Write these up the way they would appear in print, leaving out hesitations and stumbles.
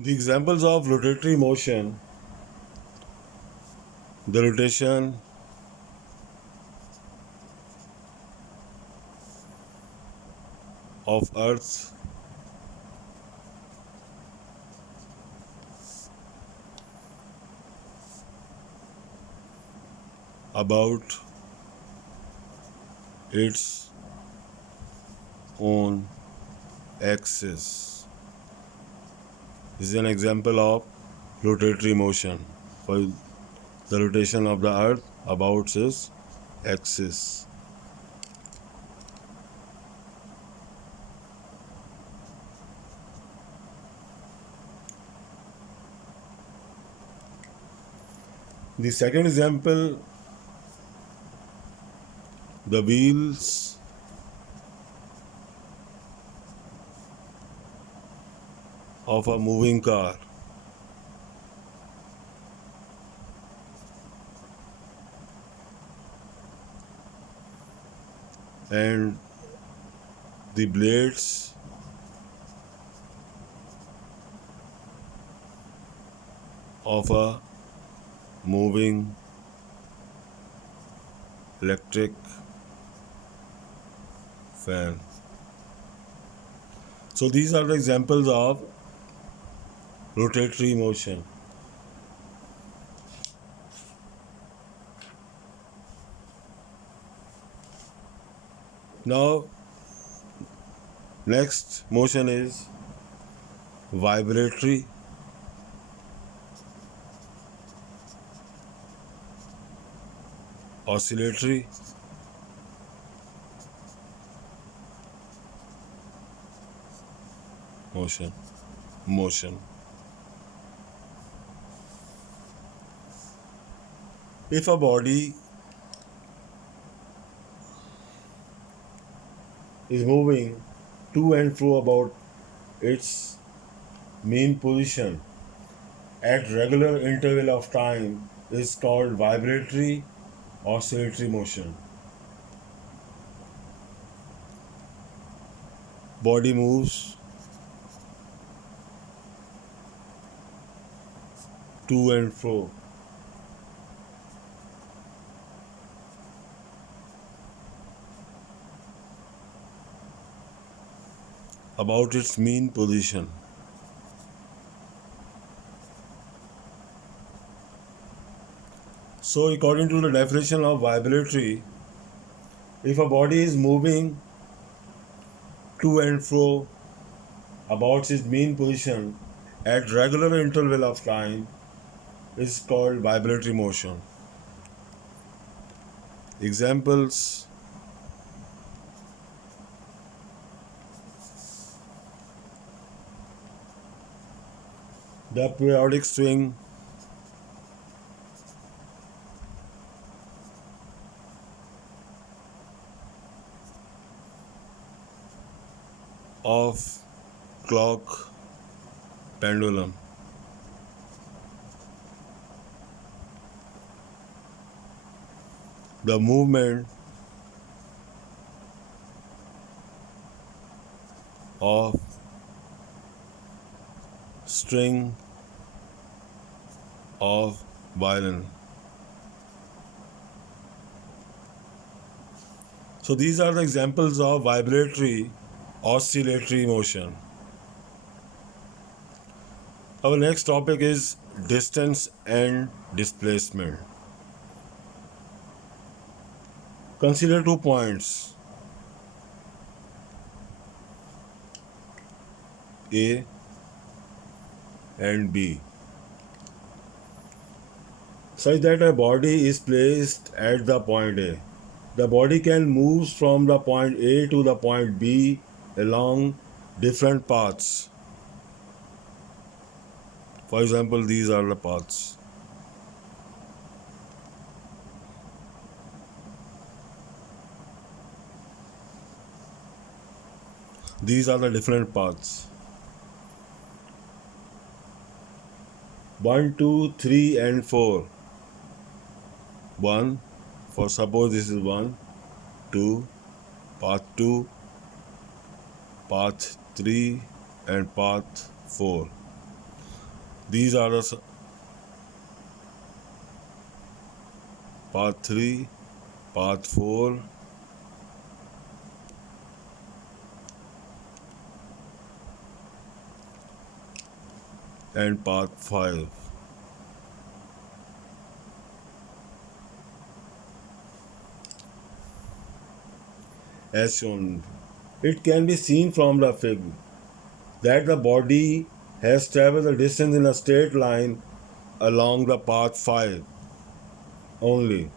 The examples of rotatory motion, the rotation of Earth about its own axis is an example of rotatory motion for the rotation of the Earth about its axis. The second example, the wheels of a moving car and the blades of a moving electric fan. So these are the examples of rotatory motion. Now, next motion is vibratory oscillatory motion. If a body is moving to and fro about its mean position at regular interval of time is called vibratory oscillatory motion. Body moves to and fro about its mean position. So, according to the definition of vibratory, if a body is moving to and fro about its mean position at regular interval of time is called vibratory motion. Examples: the periodic swing of clock pendulum, the movement of string of violin. So these are the examples of vibratory oscillatory motion. Our next topic is distance and displacement. Consider 2 points A and B such that a body is placed at the point A. The body can move from the point A to the point B along different paths. For example, these are the paths. These are the different paths. 1, 2, 3, and 4. 1, for suppose this is 1, 2, path 2, path 3, and path 4. These are the path 3, path 4, and path 5. As shown, it can be seen from the figure that the body has traveled the distance in a straight line along the path 5 only.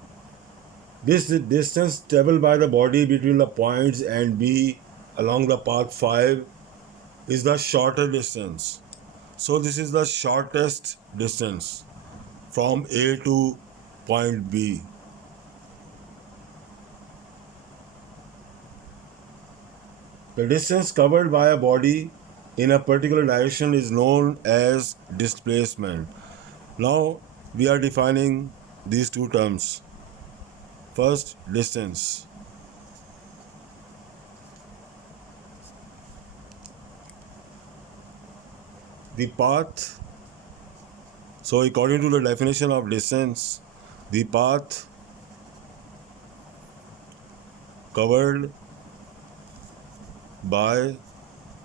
This distance traveled by the body between the points A and B along the path 5 is the shorter distance. So this is the shortest distance from A to point B. The distance covered by a body in a particular direction is known as displacement. Now we are defining these two terms. First, distance. The path, so according to the definition of distance, the path covered by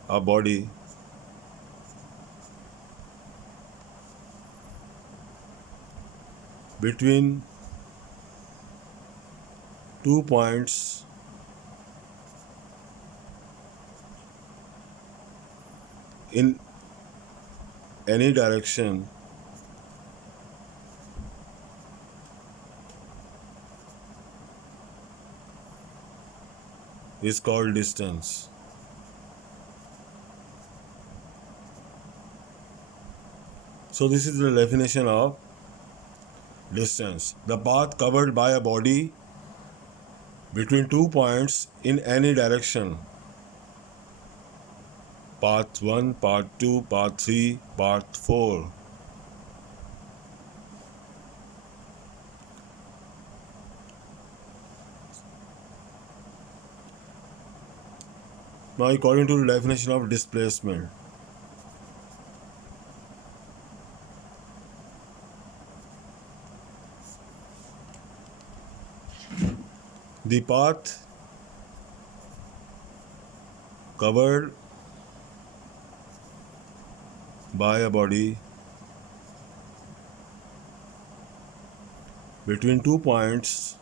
a body between 2 points in any direction is called distance. So this is the definition of distance. The path covered by a body between 2 points in any direction. Path 1, path 2, path 3, path 4. Now according to the definition of displacement, the path covered by a body between 2 points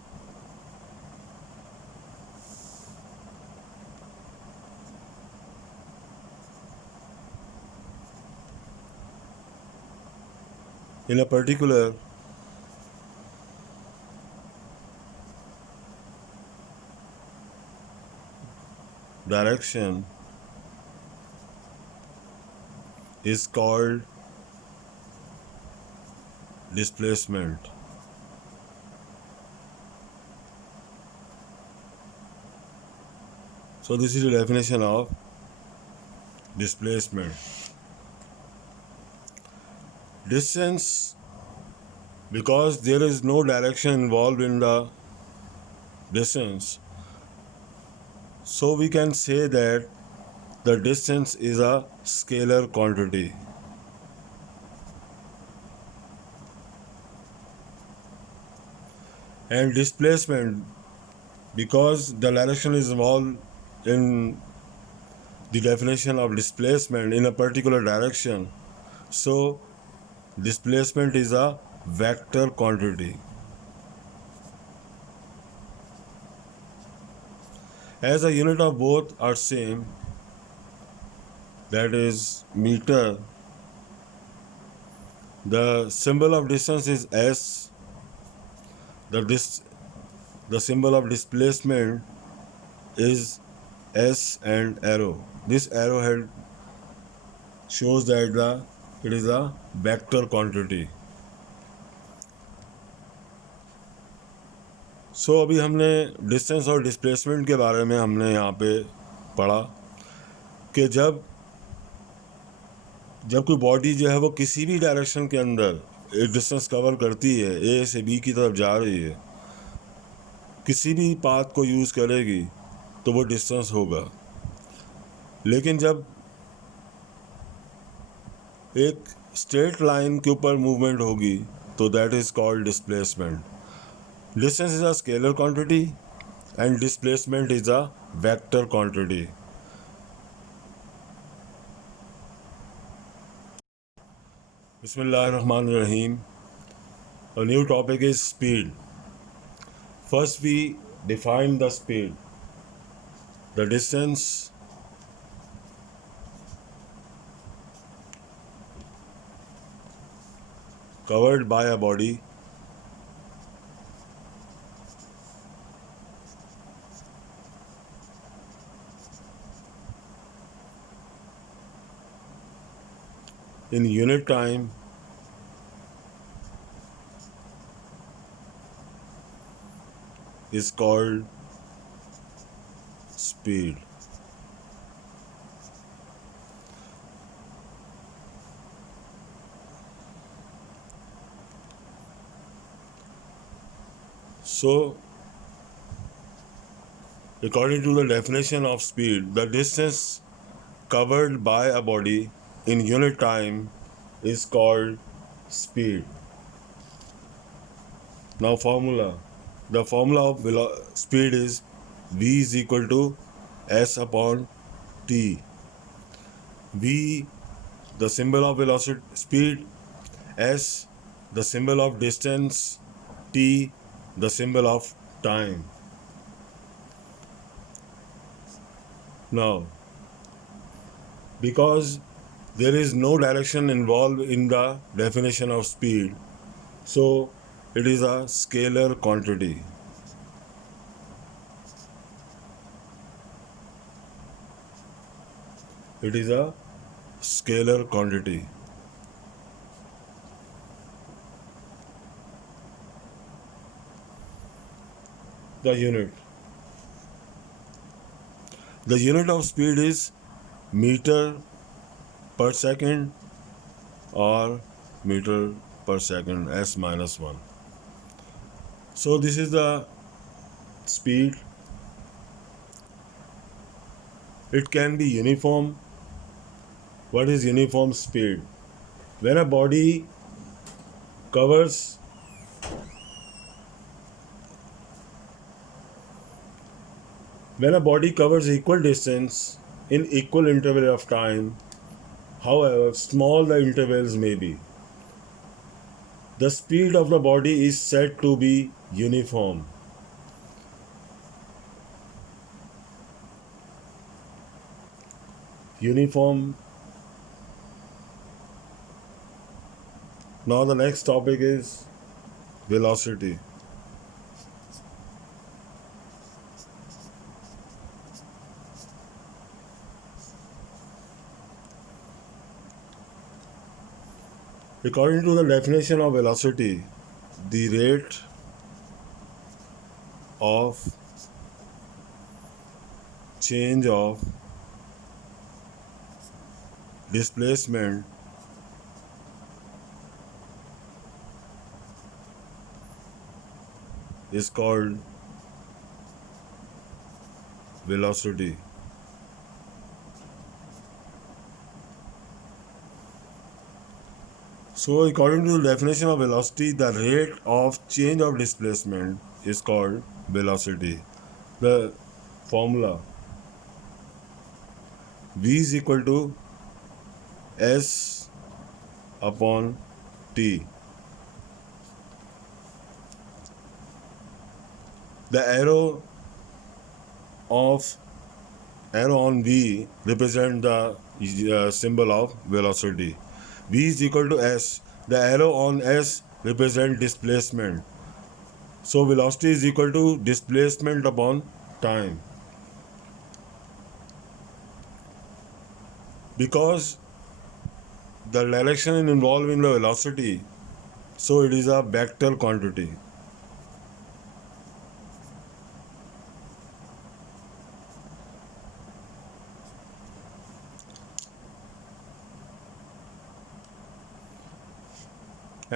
in a particular direction is called displacement. So this is the definition of displacement. Distance, because there is no direction involved in the distance, so we can say that the distance is a scalar quantity. And displacement, because the direction is involved in the definition of displacement in a particular direction, so displacement is a vector quantity. As the unit of both are same, that is meter, the symbol of distance is S, the symbol of displacement is S and arrow. This arrowhead shows that it is a vector quantity. सो अभी हमने distance और displacement के बारे में हमने यहाँ पे पढ़ा कि जब कोई बॉडी जो है वो किसी भी डायरेक्शन के अंदर एक डिस्टेंस कवर करती है, ए से बी की तरफ जा रही है, किसी भी पाथ को यूज़ करेगी तो वो डिस्टेंस होगा. लेकिन जब एक स्ट्रेट लाइन के ऊपर मूवमेंट होगी तो that is called displacement. Distance is a scalar quantity and displacement is a vector quantity. Bismillahirrahmanirrahim. A new topic is speed. First we define the speed. The distance covered by a body in unit time is called speed. So, according to the definition of speed, the distance covered by a body in unit time is called speed. Now formula. The formula of speed is v is equal to s upon t. V, the symbol of velocity speed, s, the symbol of distance, t, the symbol of time. Now, because there is no direction involved in the definition of speed, so it is a scalar quantity. It is a scalar quantity. The unit. The unit of speed is meter per second or meter per second s minus 1. So this is the speed. It can be uniform. What is uniform speed? When a body covers equal distance in equal interval of time, however small the intervals may be, the speed of the body is said to be uniform. Uniform. Now the next topic is velocity. According to the definition of velocity, the rate of change of displacement is called velocity. So according to the definition of velocity, the rate of change of displacement is called velocity. The formula v is equal to s upon t. The arrow on v represent the symbol of velocity. V is equal to s. The arrow on s represent displacement. So velocity is equal to displacement upon time. Because the direction involved in the velocity, so it is a vector quantity.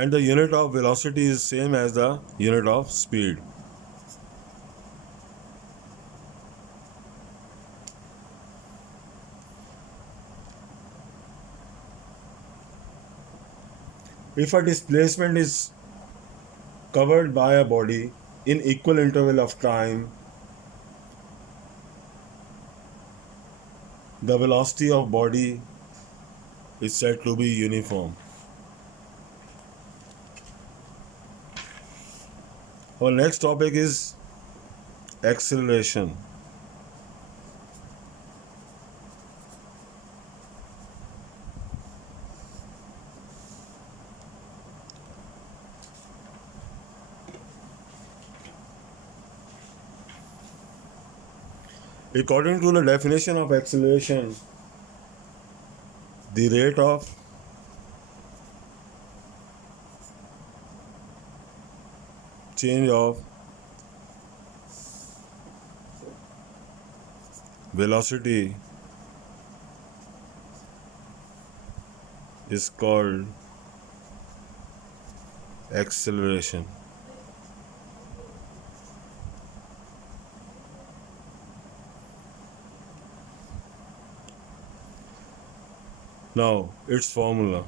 And the unit of velocity is same as the unit of speed. If a displacement is covered by a body in equal interval of time, the velocity of body is said to be uniform. Our next topic is acceleration. According to the definition of acceleration, the rate of change of velocity is called acceleration. Now, its formula.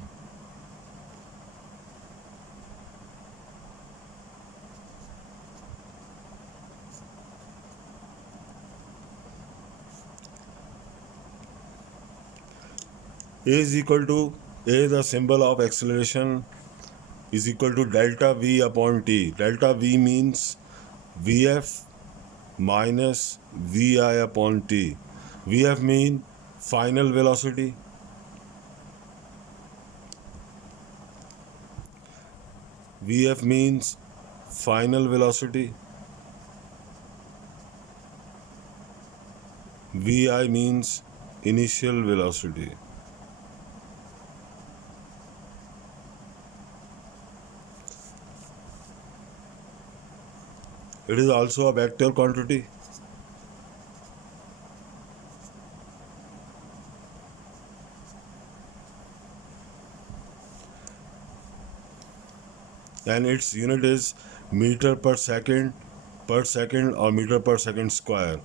A is equal to A, the symbol of acceleration, is equal to delta V upon T. Delta V means Vf minus Vi upon T. Vf means final velocity. Vf means final velocity. Vi means initial velocity. It is also a vector quantity. And its unit is meter per second or meter per second square,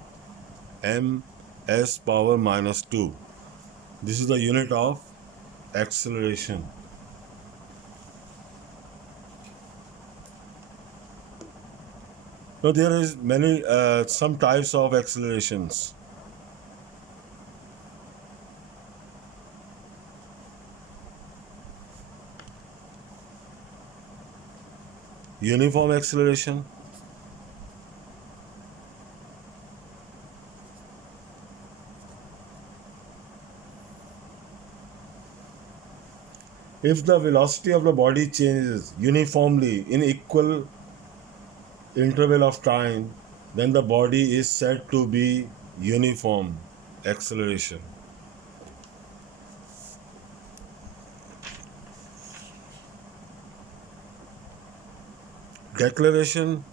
ms power minus 2. This is the unit of acceleration. Now there is some types of accelerations. Uniform acceleration, if the velocity of the body changes uniformly in equal interval of time, then the body is said to be uniform acceleration. Deceleration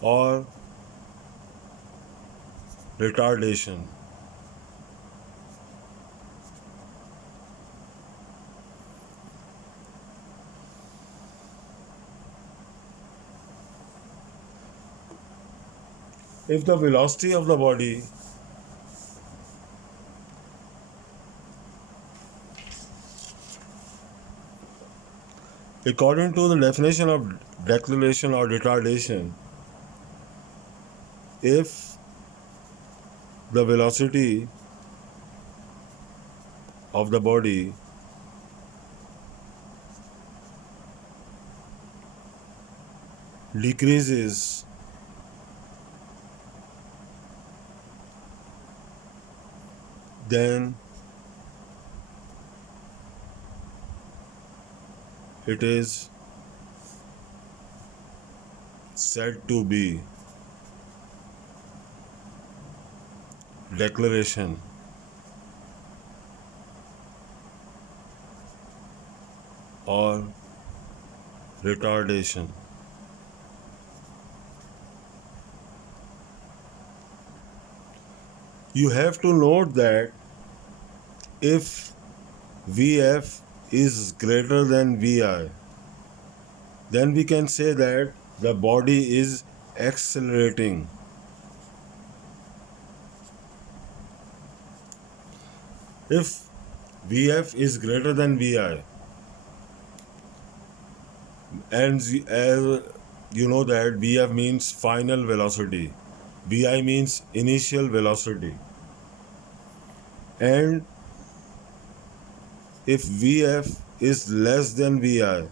or retardation. If the velocity of the body according to the definition of deceleration or retardation, if the velocity of the body decreases then it is said to be deceleration or retardation. You have to note that if Vf is greater than Vi, then we can say that the body is accelerating. If Vf is greater than Vi, and as you know that Vf means final velocity, Vi means initial velocity, and if Vf is less than Vi,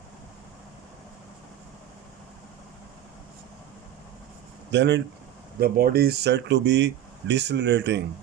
then the body is said to be decelerating.